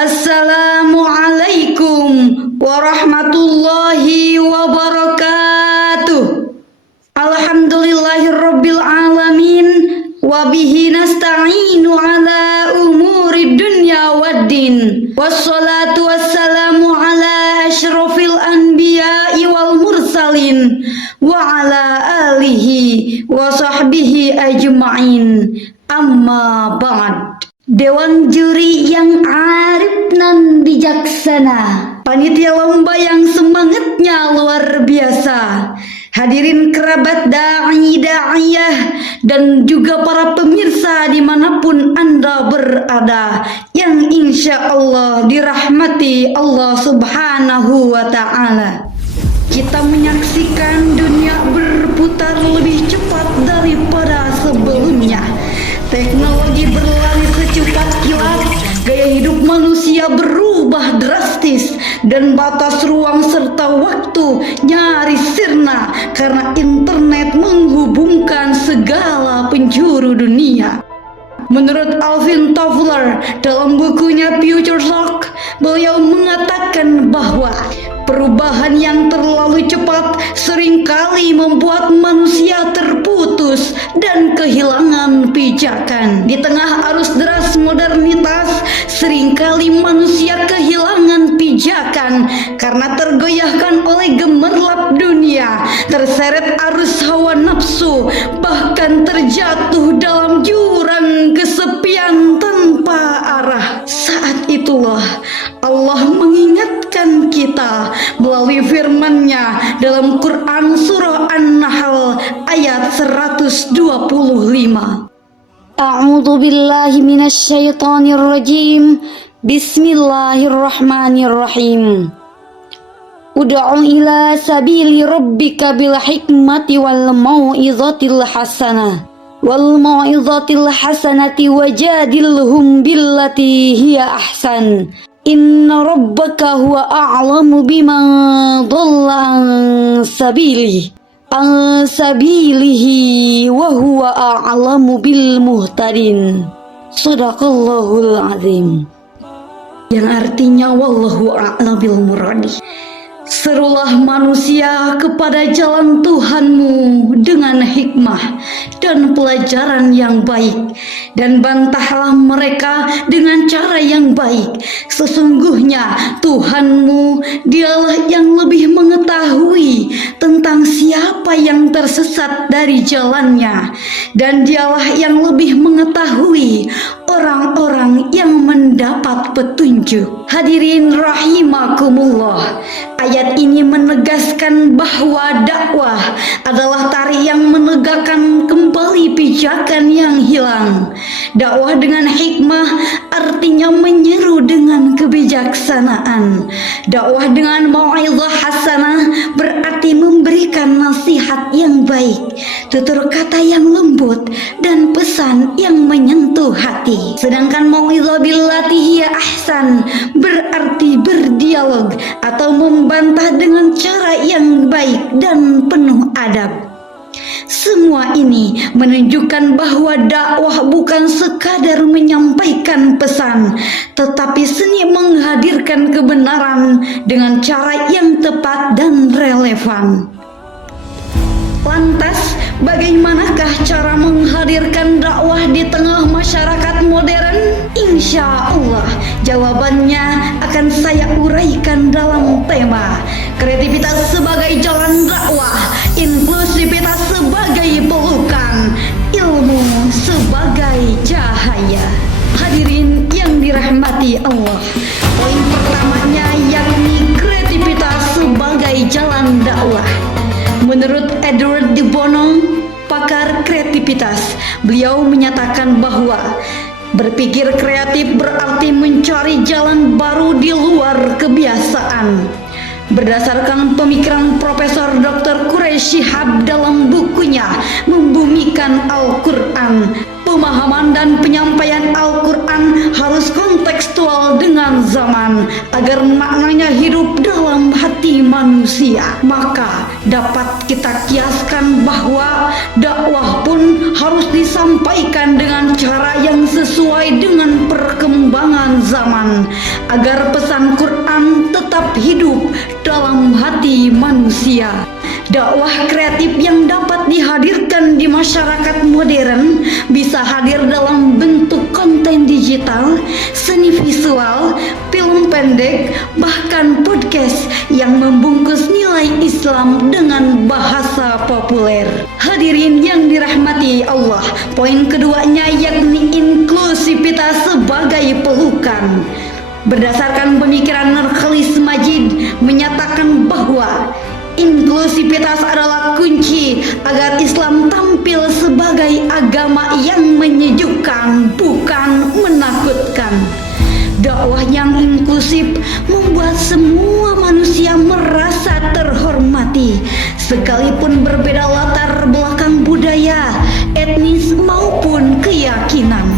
Assalamualaikum warahmatullahi wabarakatuh. Alhamdulillahirabbil alamin wa bihi nasta'inu ala umuri dunya waddin. Wassalatu wassalamu ala asyrafil anbiya'i wal mursalin wa ala alihi wa sahbihi ajma'in. Amma ba'd. Dewan juri yang arif nan bijaksana, panitia lomba yang semangatnya luar biasa, hadirin kerabat da'iyah dan juga para pemirsa dimanapun Anda berada, yang insya Allah dirahmati Allah Subhanahu wa Ta'ala. Kita menyaksikan dunia berputar lebih cepat daripada sebelumnya. Teknologi berlari secepat kilat, gaya hidup manusia berubah drastis, dan batas ruang serta waktu nyaris sirna karena internet menghubungkan segala penjuru dunia. Menurut Alvin Toffler dalam bukunya Future Shock, beliau mengatakan bahwa perubahan yang terlalu cepat seringkali membuat manusia terputus dan kehilangan pijakan. Di tengah arus deras modernitas, seringkali manusia kehilangan pijakan karena tergoyahkan oleh gemerlap dunia, terseret arus hawa nafsu, bahkan terjatuh dalam jurang kesepian tanpa arah. Saat itulah Allah mengingatkan kita melalui firman-Nya dalam Quran surah An-Nahl ayat 125. A'udzu billahi minasy syaithanir rajim. Bismillahirrahmanirrahim. Ud'u ila sabili rabbika bil hikmati wal mau'izatil hasanah. Wal mau'izatil hasanati wajadilhum billati hiya ahsan. Inna rabbaka huwa a'lamu biman dhalla an sabilihi wa huwa a'lamu bil muhtadin. Shadaqallahul azim. Yang artinya wallahu a'lam bil muradi. Serulah manusia kepada jalan Tuhanmu dengan hikmah dan pelajaran yang baik, dan bantahlah mereka dengan cara yang baik. Sesungguhnya Tuhanmu dialah yang lebih mengetahui tentang siapa yang tersesat dari jalannya, dan dialah yang lebih mengetahui orang-orang yang mendapat petunjuk. Hadirin rahimakumullah, ayat ini menegaskan bahwa dakwah adalah tari yang menegakkan kembali pijakan yang hilang. Dakwah dengan hikmah artinya menyeru dengan kebijaksanaan. Dakwah dengan mau'izah hasanah berarti memberikan nasihat yang baik, tutur kata yang lembut, dan pesan yang menyentuh hati. Sedangkan mau'izah billati hiya ahsan berarti berdialog atau membantah dengan cara yang baik dan penuh adab. Semua ini menunjukkan bahwa dakwah bukan sekadar menyampaikan pesan, tetapi seni menghadirkan kebenaran dengan cara yang tepat dan relevan. Lantas, bagaimanakah cara menghadirkan dakwah di tengah masyarakat modern? Insya Allah, jawabannya akan saya uraikan dalam tema kreativitas sebagai jalan dakwah, inklusivitas sebagai pelukan, ilmu sebagai cahaya. Hadirin yang dirahmati Allah, poin pertamanya yakni kreativitas sebagai jalan dakwah. Menurut Edward de Bono, pakar kreativitas, beliau menyatakan bahwa berpikir kreatif berarti mencari jalan baru di luar kebiasaan. Berdasarkan pemikiran Profesor Dr. Quraisy Shihab dalam bukunya Membumikan Al-Quran, pemahaman dan penyampaian Al-Quran harus kontekstual dengan zaman agar maknanya hidup dalam hati manusia. Maka dapat kita kiaskan bahwa dakwah pun harus disampaikan dengan cara yang sesuai dengan perkembangan zaman agar pesan Quran tetap hidup dalam hati manusia. Dakwah kreatif yang dapat dihadirkan di masyarakat modern bisa hadir dalam bentuk konten digital, seni visual, film pendek, bahkan podcast yang membungkus nilai Islam dengan bahasa populer. Hadirin yang dirahmati Allah, poin keduanya yakni inklusivitas sebagai pelukan. Berdasarkan pemikiran Nurkhalis Majid menyatakan bahwa inklusivitas adalah kunci agar Islam tampil sebagai agama yang menyejukkan, bukan menakutkan. Dakwah yang inklusif membuat semua manusia merasa terhormati, sekalipun berbeda latar belakang budaya, etnis maupun keyakinan.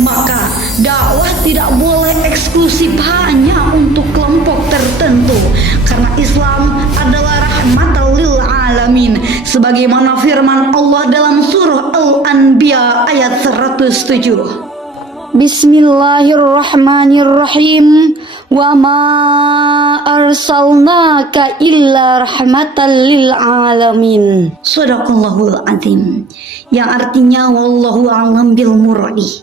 Maka dakwah tidak boleh eksklusif hanya untuk kelompok tertentu, karena Islam adalah rahmatan lil alamin, sebagaimana firman Allah dalam surah Al-Anbiya ayat 107. Bismillahirrahmanirrahim. Wa ma arsalnaka illa rahmatan lil alamin. Shadaqallahul azim. Yang artinya wallahu a'lam bil muradi.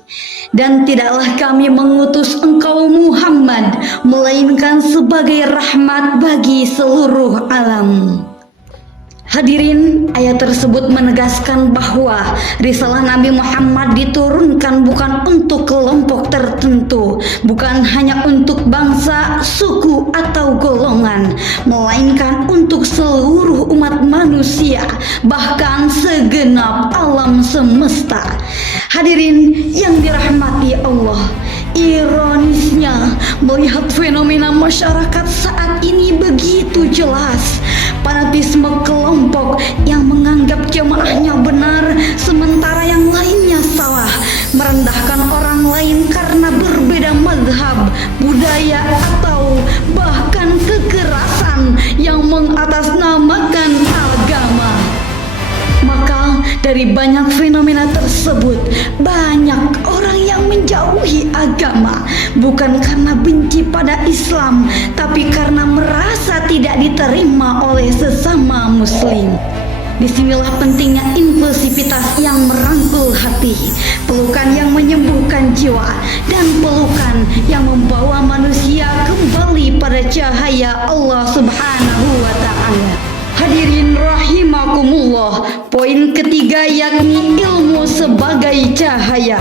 Dan tidaklah kami mengutus engkau Muhammad melainkan sebagai rahmat bagi seluruh alam. Hadirin, ayat tersebut menegaskan bahwa risalah Nabi Muhammad diturunkan bukan untuk kelompok tertentu, bukan hanya untuk bangsa, suku, atau golongan, melainkan untuk seluruh umat manusia, bahkan segenap alam semesta. Hadirin yang dirahmati Allah, ironisnya melihat fenomena masyarakat saat ini begitu jelas. Fanatisme kelompok yang menganggap jamaahnya benar sementara yang lainnya salah, merendahkan orang lain karena berbeda mazhab, budaya, atau bahkan kekerasan yang mengatasnamakan agama. Maka dari banyak fenomena tersebut, banyak orang yang menjauhi agama bukan karena benci pada Islam, tapi karena merasa tidak diterima oleh sesama muslim. Disinilah pentingnya inklusivitas yang merangkul hati, pelukan yang menyembuhkan jiwa, dan pelukan yang membawa manusia kembali pada cahaya Allah Subhanahu wa Ta'ala. Hadirin rahimakumullah, poin ketiga yakni ilmu sebagai cahaya.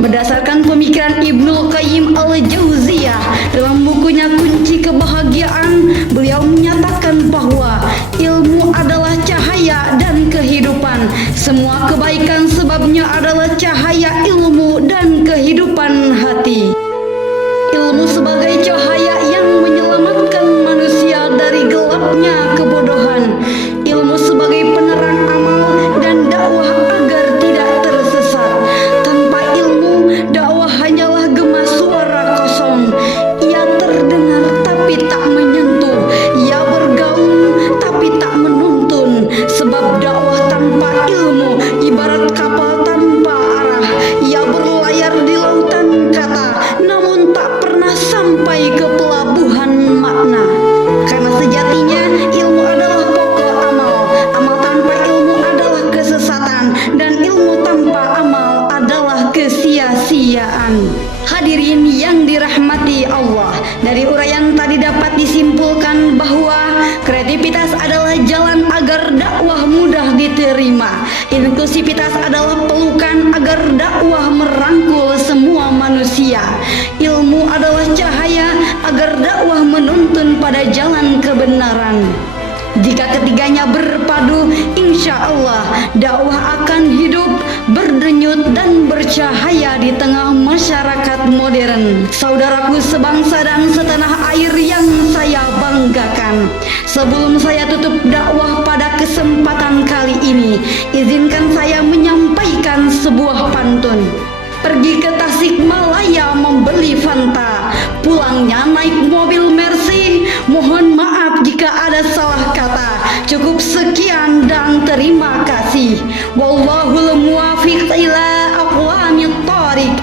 Berdasarkan pemikiran Ibnul Qayyim Al-Jauziyah dalam bukunya Kunci Kebahagiaan, beliau menyatakan bahwa ilmu adalah cahaya dan kehidupan. Semua kebaikan sebabnya adalah cahaya ilmu dan kehidupan hati. Ilmu sebagai cahaya yang menyelamatkan manusia dari gelapnya kebodohan. Ilmu sebagai penerang amal dan dakwah agar tidak tersesat. Tanpa ilmu, dakwah hanyalah gema suara kosong. Ia terdengar tapi tak menyentuh. Ia bergaung tapi tak menuntun. Sebab dakwah tanpa ilmu ibarat kapal tanpa arah. Ia berlayar di lautan kata, namun tak pernah sampai ke pelabuhan makna. Karena sejatinya ilmu adalah pokok amal. Amal tanpa ilmu adalah kesesatan, dan ilmu tanpa amal adalah kesia-siaan. Hadirin yang dirahmati Allah, dari uraian tadi dapat disimpulkan bahwa kreativitas adalah jalan agar dakwah mudah diterima. Inklusivitas adalah pelukan agar dakwah merangkul semua manusia. Ilmu adalah cahaya agar dakwah menuntun pada jalan kebenaran. Jika ketiganya berpadu, insya Allah dakwah akan hidup, berdenyut, dan bercahaya di tengah masyarakat modern. Saudaraku sebangsa dan setanah air yang saya banggakan, banggakan. Sebelum saya tutup dakwah pada kesempatan kali ini, izinkan saya menyampaikan sebuah pantun. Pergi ke Tasikmalaya membeli Fanta, pulangnya naik mobil Mercy. Mohon maaf jika ada salah kata. Cukup sekian dan terima kasih. Wallahul muwaffiq ila aqwamit thoriq.